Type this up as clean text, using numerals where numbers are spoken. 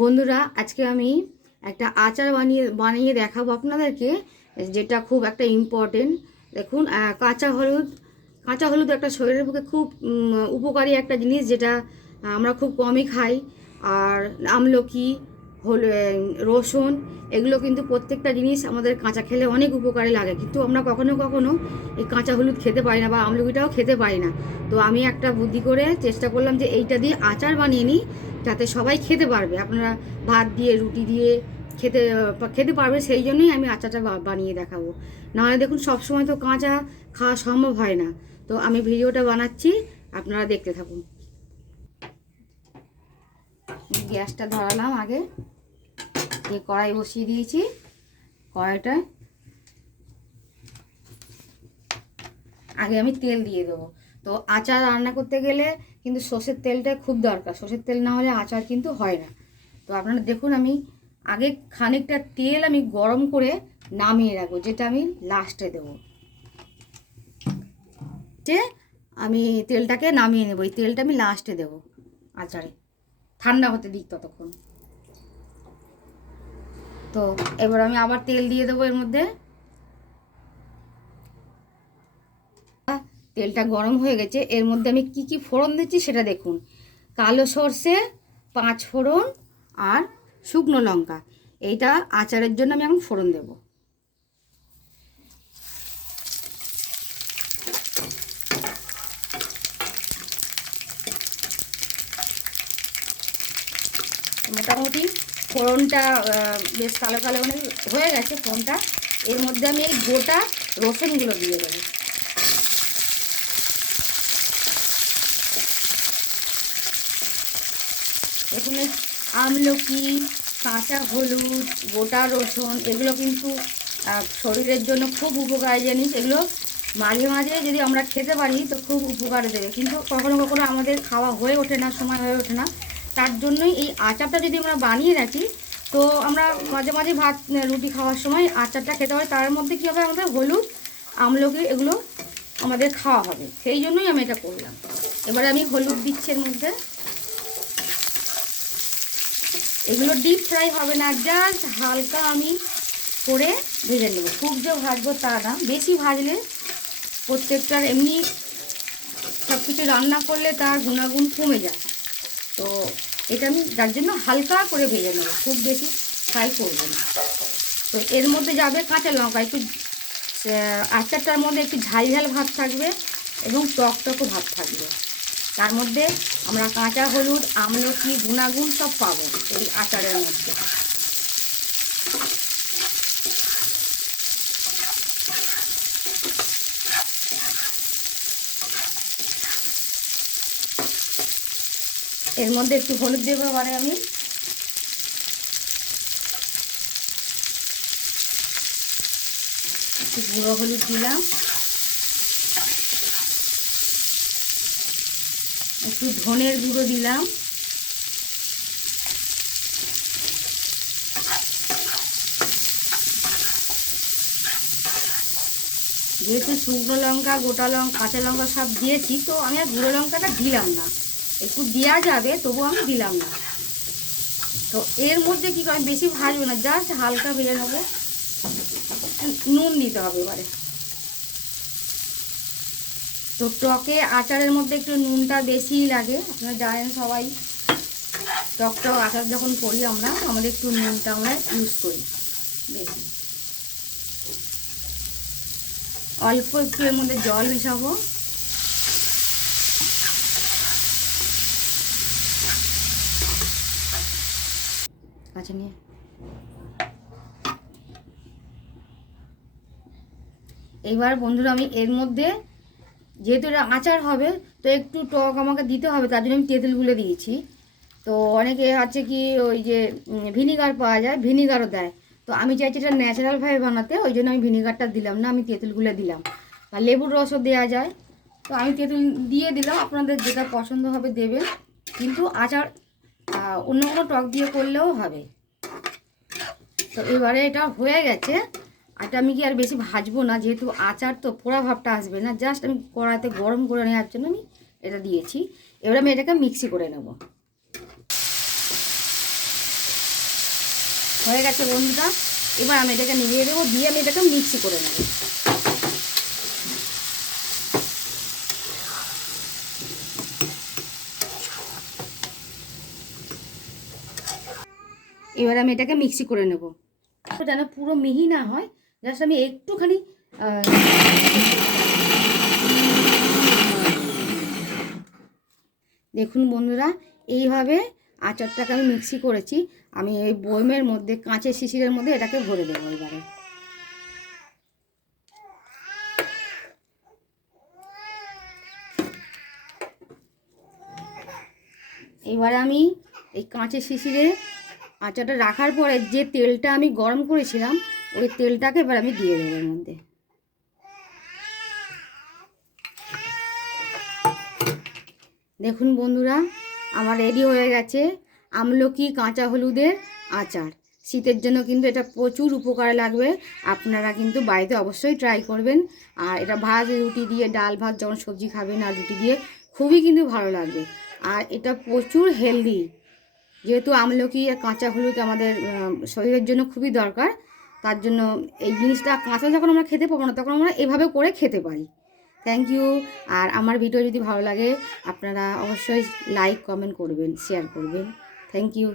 বন্ধুরা, আজকে আমি একটা আচার বানিয়ে দেখাবো আপনাদেরকে, যেটা খুব একটা ইম্পর্টেন্ট। দেখুন, কাঁচা হলুদ একটা শরীরের পক্ষে খুব উপকারী একটা জিনিস, যেটা আমরা খুব কমই খাই। আর আমলকি, রসুন, এগুলো কিন্তু প্রত্যেকটা জিনিস আমাদের কাঁচা খেলে অনেক উপকারী লাগে, কিন্তু আমরা কখনো কখনো এই কাঁচা হলুদ খেতে পারি না বা আমলকিটাও খেতে পারি না। তো আমি একটা বুদ্ধি করে চেষ্টা করলাম যে এইটা দিয়ে আচার বানিয়ে নিই, যাতে সবাই খেতে পারবে। আপনারা ভাত দিয়ে, রুটি দিয়ে খেতে খেতে পারবে, সেই জন্যই আমি আচারটা বানিয়ে দেখাবো। নাহলে দেখুন, সবসময় তো কাঁচা খাওয়া সম্ভব হয় না। তো আমি ভিডিওটা বানাচ্ছি, আপনারা দেখতে থাকুন। গ্যাসটা ধরালাম, আগে কড়াই বসিয়ে দিয়েছি। কড়াইটা আগে আমি তেল দিয়ে দেবো। তো আচার রান্না করতে গেলে কিন্তু সর্ষের তেলটা খুব দরকার। সর্ষের তেল না হলে আচার কিন্তু হয় না। তো আপনারা দেখুন, আমি আগে খানিকটা তেল আমি গরম করে নামিয়ে রাখবো, যেটা আমি লাস্টে দেবো। যে আমি তেলটাকে নামিয়ে নেবো, এই তেলটা আমি লাস্টে দেবো আচারে, ঠান্ডা হতে দিই ততক্ষণ। তো এবার আমি আবার তেল দিয়ে দেবো এর মধ্যে। তেলটা গরম হয়ে গেছে, এর মধ্যে আমি কি কি ফোড়ন দিচ্ছি সেটা দেখুন। কালো সর্ষে, 5 ফোড়ন আর শুকনো লঙ্কা, এইটা আচারের জন্য আমি এখন ফোড়ন দেব। মোটামুটি ফোড়নটা বেশ কালো কালো মানে হয়ে গেছে ফোড়নটা। এর মধ্যে আমি এই গোটা রসুনগুলো দিয়ে দেবো। এখানে আমলকি, কাঁচা হলুদ, গোটা রসুন, এগুলো কিন্তু শরীরের জন্য খুব উপকারী জিনিস। এগুলো মাঝে মাঝে যদি আমরা খেতে পারি তো খুব উপকার দেবে, কিন্তু কখনো কখনো আমাদের খাওয়া হয়ে ওঠে না, সময় হয়ে ওঠে না। তার জন্যই এই আচারটা যদি আমরা বানিয়ে রাখি, তো আমরা মাঝে মাঝে ভাত রুটি খাওয়ার সময় আচারটা খেতে পারি। তার মধ্যে কী হবে, আমাদের হলুদ, আমলকি এগুলো আমাদের খাওয়া হবে, সেই জন্যই আমি এটা করলাম। এবারে আমি হলুদ দিচ্ছি এর মধ্যে। এগুলো ডিপ ফ্রাই হবে না, জাস্ট হালকা আমি করে ভেজে নেব। খুব যে ভাজবো তা না, বেশি ভাজলে প্রত্যেকটার এমনি সব কিছু রান্না করলে তার গুণাগুণ কমে যায়। তো এটা আমি যার জন্য হালকা করে ভেজে নেব, খুব বেশি ফ্রাই করবো না। তো এর মধ্যে যাবে কাঁচা লঙ্কা, একটু আচারটার মধ্যে একটু ঝাল ঝাল ভাব থাকবে এবং টক টকও ভাব থাকবে। তার মধ্যে আমরা কাঁচা হলুদ, আমলকি গুণাগুণ সব পাবো এই আচারের মধ্যে। এর মধ্যে একটু হলুদ দেবো এবারে আমি। একটু গুঁড়ো হলুদ দিলাম, একটু ধনের গুঁড়ো দিলাম, যেহেতু শুকনো লঙ্কা, গোটা লঙ্কা, কাঁচা লঙ্কা সব দিয়েছি, তো আমি আর গুঁড়ো লঙ্কাটা দিলাম না। একটু দেওয়া যাবে, তবু আমি দিলাম না। তো এর মধ্যে কী করে, বেশি ভাজবো না, জাস্ট হালকা ভেজে নেবো। নুন দিতে হবে এবারে। তো টকে আচারের মধ্যে একটু নুনটা বেশিই লাগে, আপনারা জানেন সবাই। টক টক আচার যখন করি আমরা, আমাদের একটু নুনটা আমরা ইউজ করি বেশি। অল্প একটু এর মধ্যে জল মেশাবো। আচ্ছা, নিয়ে এইবার বন্ধুরা আমি এর মধ্যে, যেহেতু এটা আচার হবে তো একটু টক আমাকে দিতে হবে, তার জন্য আমি তেঁতুলগুলো দিয়েছি। তো অনেকে আছে কি, ওই যে ভিনিগার পাওয়া যায়, ভিনিগারও দেয়। তো আমি চাইছি এটা ন্যাচারালভাবে বানাতে, ওই জন্য আমি ভিনিগারটা দিলাম না, আমি তেঁতুলগুলো দিলাম। বা লেবুর রসও দেওয়া যায়, তো আমি তেঁতুল দিয়ে দিলাম। আপনাদের যেটা পছন্দ হবে দেবেন, কিন্তু আচার অন্য কোনো টক দিয়ে করলেও হবে। তো এবারে এটা হয়ে গেছে। এটা আমি কি আর বেশি ভাজবো না, যেহেতু আচার তো পোড়া ভাবটা আসবে না। জাস্ট আমি কড়াইতে গরম করে নেওয়ার জন্য আমি এটা দিয়েছি। এবার আমি এটাকে মিক্সি করে নেব। হয়ে গেছে বন্ধুরা। এবার আমি এটাকে নিভিয়ে দেবো, দিয়ে আমি এটাকে মিক্সি করে নেব। এবার আমি এটাকে মিক্সি করে নেব, যেন পুরো মিহি না হয়, জাস্ট আমি একটুখানি দেখুন বন্ধুরা, এইভাবে আচারটাকে আমি মিক্সি করেছি। আমি এই বয়মের মধ্যে, কাঁচের শিশিরের মধ্যে এটাকে ভরে দেবো। এবারে আমি এই কাঁচের শিশিরে আচারটা রাখার পরে যে তেলটা আমি গরম করেছিলাম, ওই তেলটাকে এবার আমি দিয়ে দেবো এর মধ্যে। দেখুন বন্ধুরা, আমার রেডি হয়ে গেছে আমলকি কাঁচা হলুদের আচার। শীতের জন্য কিন্তু এটা প্রচুর উপকারে লাগবে। আপনারা কিন্তু বাড়িতে অবশ্যই ট্রাই করবেন। আর এটা ভাত রুটি দিয়ে, ডাল ভাত যখন সবজি খাবেন আর রুটি দিয়ে, খুবই কিন্তু ভালো লাগবে। আর এটা প্রচুর হেলদি, যেহেতু আমলকি আর কাঁচা হলুদ আমাদের শরীরের জন্য খুবই দরকার। তার জন্য এই জিনিসটা কাঁচা যখন আমরা খেতে পাবো না, তখন আমরা এভাবে করে খেতে পারি। Thank you. আর আমার ভিডিও যদি ভালো লাগে, আপনারা অবশ্যই লাইক কমেন্ট করবেন, শেয়ার করবেন। Thank you.